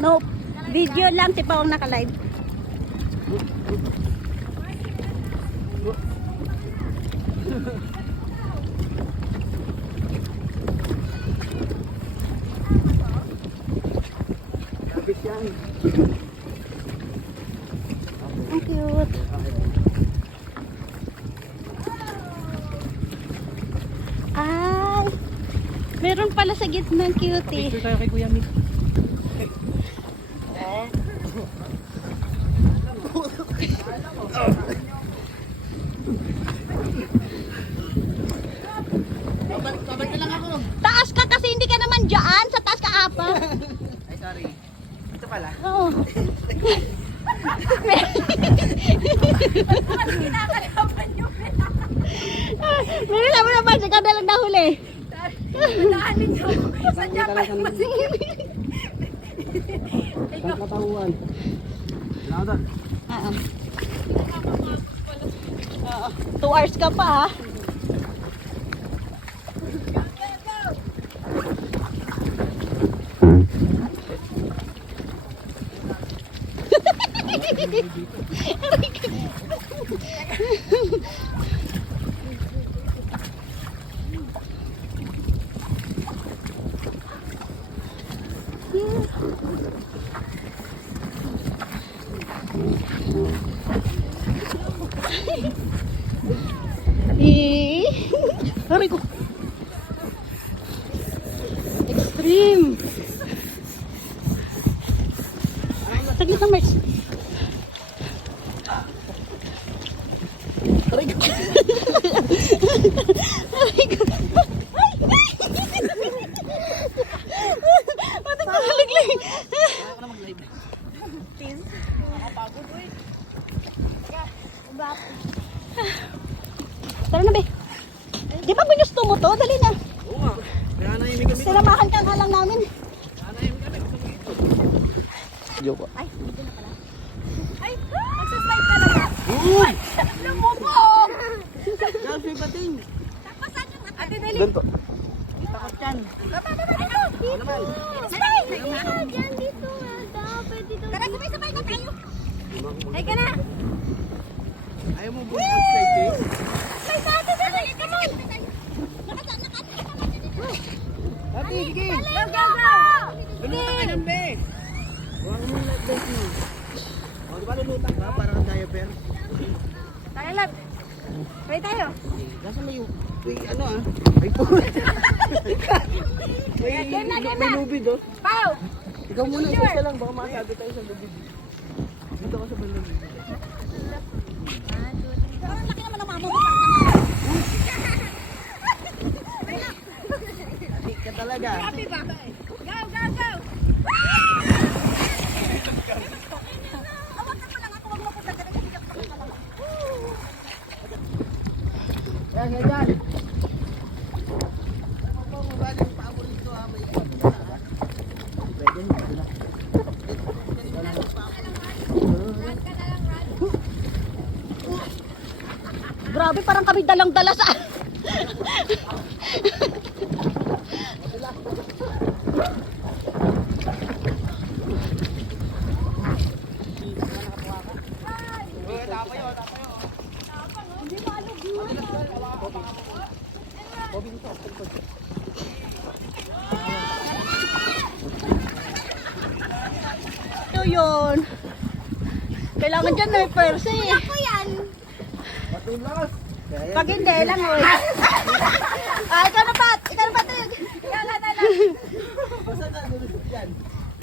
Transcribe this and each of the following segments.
Nope. Video lang si Paong naka-live. Ang cute. Ay, meron pala sa gitna ng cutie. Picture tayo kay Kuya Mick. Babalik na lang ako. Taas ka kasi hindi ka naman dyan. Sa taas ka apa. Ay, sorry. Ito pala. Oo. Meron naman naman. Ikaw na lang nahuli. Daanin nyo. Sadya pa yung masingin. Ang katawan. Ladan. Oo. 2 hours ka pa ha. Aray ko. Extreme. Saglit na, Merch. Aray ko. Aray ko. Mati ko naliglig. Ayaw ko na mag-live. Nakapagod, uy. Tara na, be. Di ba ginusto mo to? Dali na. Oo nga. Kaya nahimik kami. Sinamahan ka nga lang namin. Kaya nahimik kami. Joke. Ay, dito na pala. Ay, magsaslide ka na ba? Uy! Lumubog! Grabe yung bating. Tapasan yung ate dali. Doon po. Takot yan. Dito. naman. Slide! Diyan, dito. Dapat dito. Tara, sabay-sabay na tayo. Ay ka na. Ayaw mo buong slide eh. Slide sa ate dali. Come on. Ate, sige. Go, go, go. Lulutak ka nun, be. Huwag mo yung light belt mo. O, di ba lulutak ka? Para kang diaper. Tayo lang. Pwede tayo. Nasa may, ano ah. May po. May lubid oh. Pau! Ikaw muna, isa lang. Baka masabi tayo sa lubid. Dito ka sa balon. Parang laki naman ang mama mo. Adik ka talaga. Happy ba? Go, go, go. Yan, yan, yan. Grabe, parang kami dalang-dala sa... Ito yun. Kailangan dyan na purse eh. Ako yan. Matulas. Pag hindi, lang oy. Ah, ikaw na Pat. Ikaw na Patrick. Kala na lang. Basta na, lulubid yan.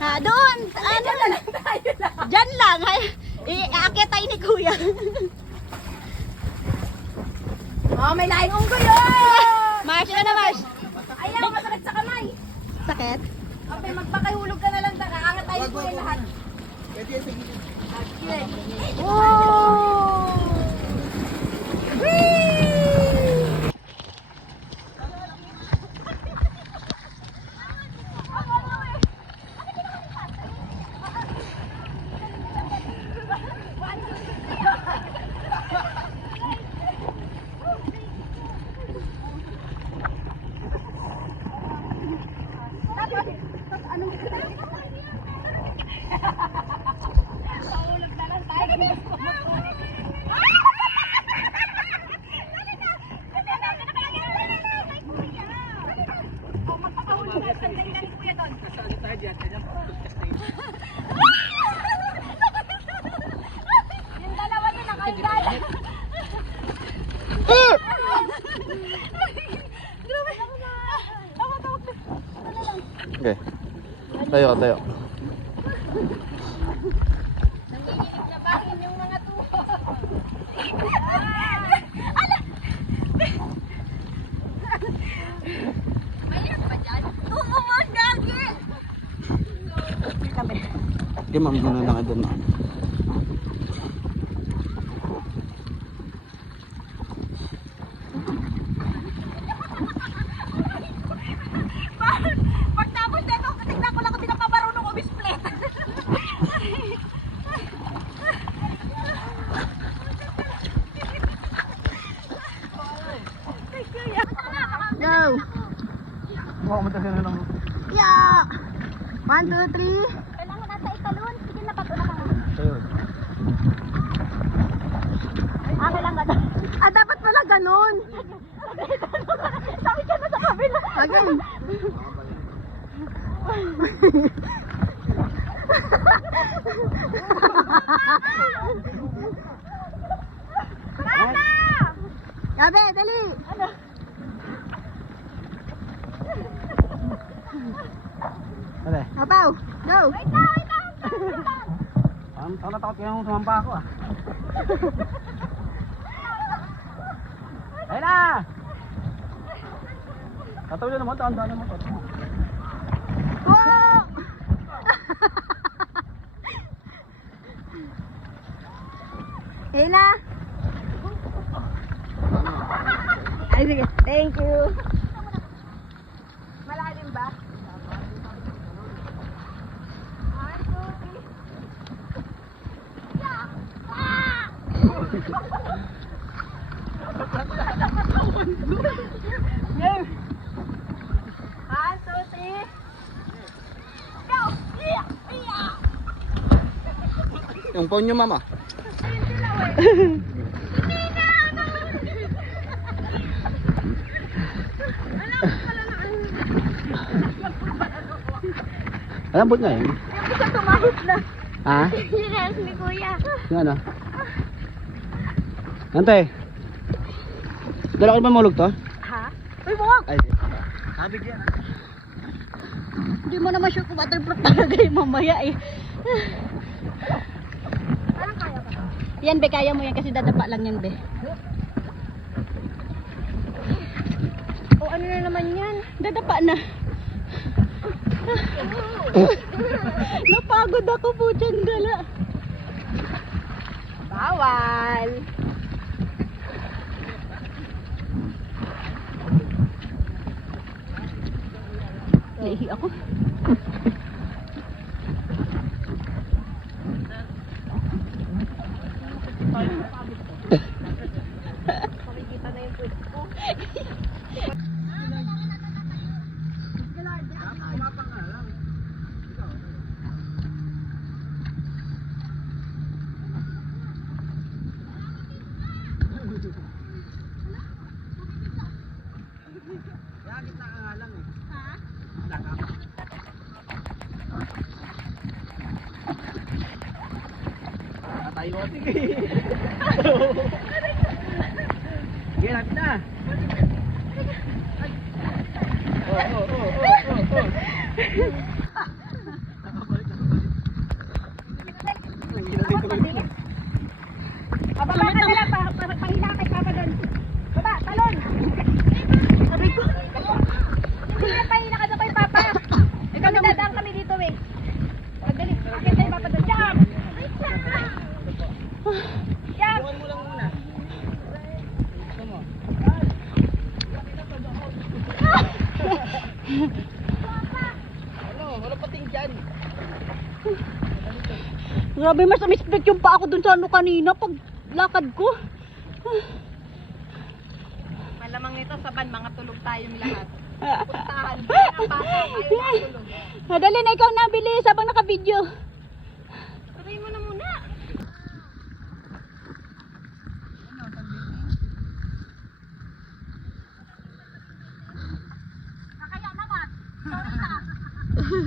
Ha, doon. Ano lang. Tayo lang. Dyan lang. Aakyat tayo ni Kuya. Oh, may laing unggoy oh! Mars, ikaw na Mars. Ayaw, masakit sa kamay. Sakit. Okay, magpakahulog ka na lang. Aangat tayo po yung lahat. Pwede yan sa gilid. Okay. Oh! Saan tayo dyan? Kanya po. Yung dalawa yun nakaigala. Okay. Tayo, tayo. Nanginginig na bangin yung mga tuho. Mayroon pa dyan? Oo nga, gagi! Okay, ma'am, muna lang doon, ma'am. Pagtapos na ito, tignan ko lang kung pinakamarunong umisplit. Go! Wow, matagal na lang. Yeah! 1, 2, 3. Kailangan nasa italon. Sige na, patula ka. Tayo. Kailangan ka. Dapat pala ganun. Sabi ka na sa kabila. Again. Gabi, dali. Dali. Apaw, go. Ang natakot kaya kung sumampa ako ah. Ayun na! Tatawin na naman, tahan-tahan naman. Wow! Ayun na. Ay, sige. Thank you. Malalim ba? Yung phone nyo, mama. Alambot nga yun. Isa tumahit na. Ha? Yes, ni Kuya. Yung ano? Nante. Dala ko ba mahulog to? Ha? Uy, buwak! Ay. Sabi dyan. Hindi mo naman sure kung waterproof talaga yung mamaya eh. Parang kaya ba? Yan be, kaya mo yan kasi dadapa lang yan be. O ano na naman yan? Dadapa na. Napagod ako po dyan gala. Bawal! Naihi ako. Makikita na yung food ko. Kaya kita ka nga lang eh. Ha? Tayo ko. Sige. Sige, lapit na. Pababa ka na lang, pahila kay Papa doon. Baba, talon! Sabi ko. Hindi na pahila ka doon kay Papa. Ikaw dadaan kami dito eh. Pagdali, akit tayo Papa doon. Jump! Jump! Bukan mo lang muna. Gusto mo? Ano? Wala pating dyan. Grabe, mas umisplit yung pa ako dun sa ano kanina pag lakad ko. Malamang nito sa ban, mga tulog tayong lahat. Puntahan. Ang bata, ayaw matulog. Madali na ikaw nabili habang naka-video. Tuloy mo na muna. Nakaya naman. Sorry Kung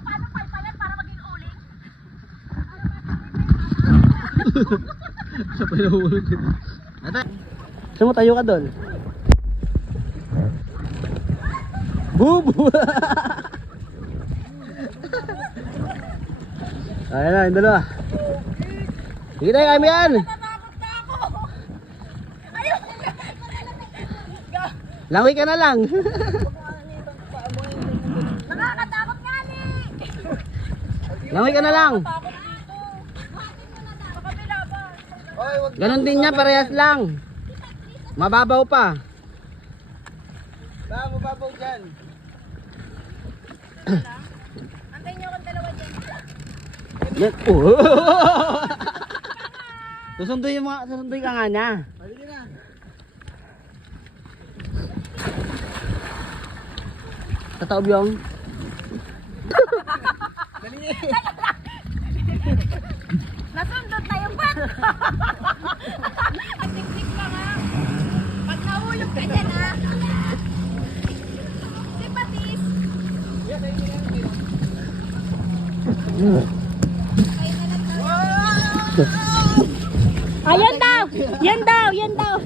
paano paypayan para maging uling. Siya pa nahulog. Saan mo tayo ka doon? Bubu! Ayan na, yung dalawa. Sige tayo kami yan! Langoy ka na lang! Nakakatakot nga ni. Langoy ka na lang! Ganon din niya, parehas lang. Mababaw pa. Ba, mababaw dyan. Antayin niyo akong dalawa dyan. Yan. Susunduin ka nga niya. Halika na. Tataob yung. Dali niya. Nasundot na yung bat. Ang tiktik pa nga. Pag nahulog ka dyan ha. Si Patis. Ayan daw! Yan daw! Yan daw!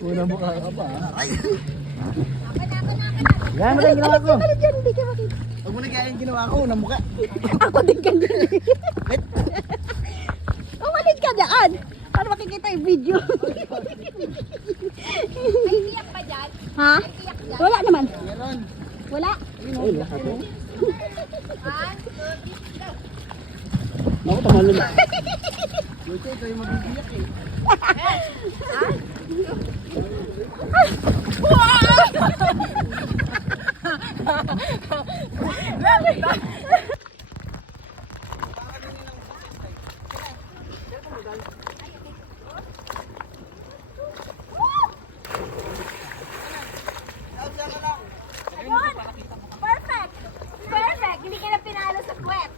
Una mukha ka pa. Yan mo lang ginawa ko. Ano dyan? Hindi ka makita. Huwag mo na kaya yung ginawa ko, unang mukha. Ako din ganyan. Umalit ka dyan. Para makikita yung video. May tiyak ba dyan? Ha? May tiyak dyan? Wala naman. Meron. Wala. Ay, lahat mo. Han? Naku, tamalo na. Buti, ito yung mabibiyak eh. Ayun! Perfect! Perfect! Hindi ka na pinalo sa kwet.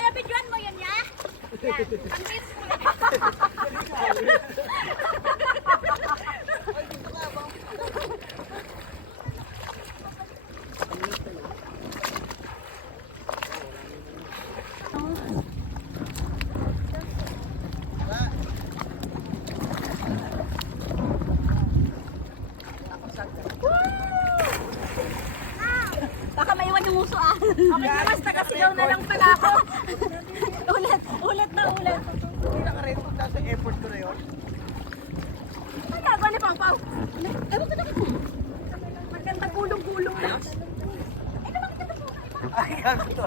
Nabidyoan mo yun, ya? Yan. Ang miss mo na. Baka maiwan yung uso ah. Okay, basta kasi daw na lang pala ako. Ulit. Ulit na ulit. Hindi naka-record na sa effort ko na yun. Ano gagawa ni Pau Pau? Ewan ko na kasi. Maganda gulong-gulong na. Ay, gago to.